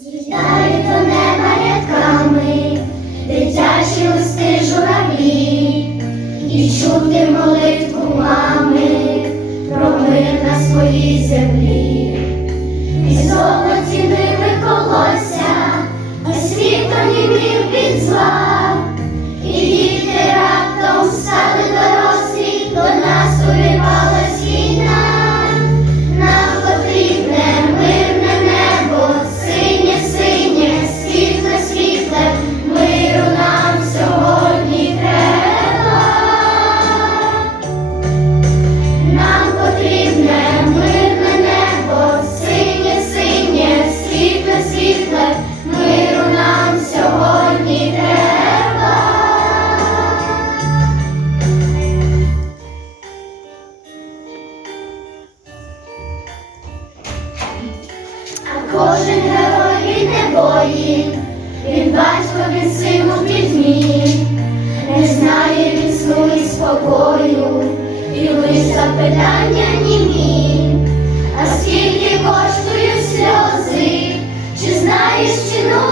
Злітають до неба рядками, дитячі листи журавлі, і чути молитву мами про на своїй землі, і золоті ними колося, а світ онімів під зла. Кожен герой він не бої, він батько, він син у пітьмі, не знає він сну і спокою, і лиш запитання німі. А скільки коштують сльози, чи знаєш чи життя?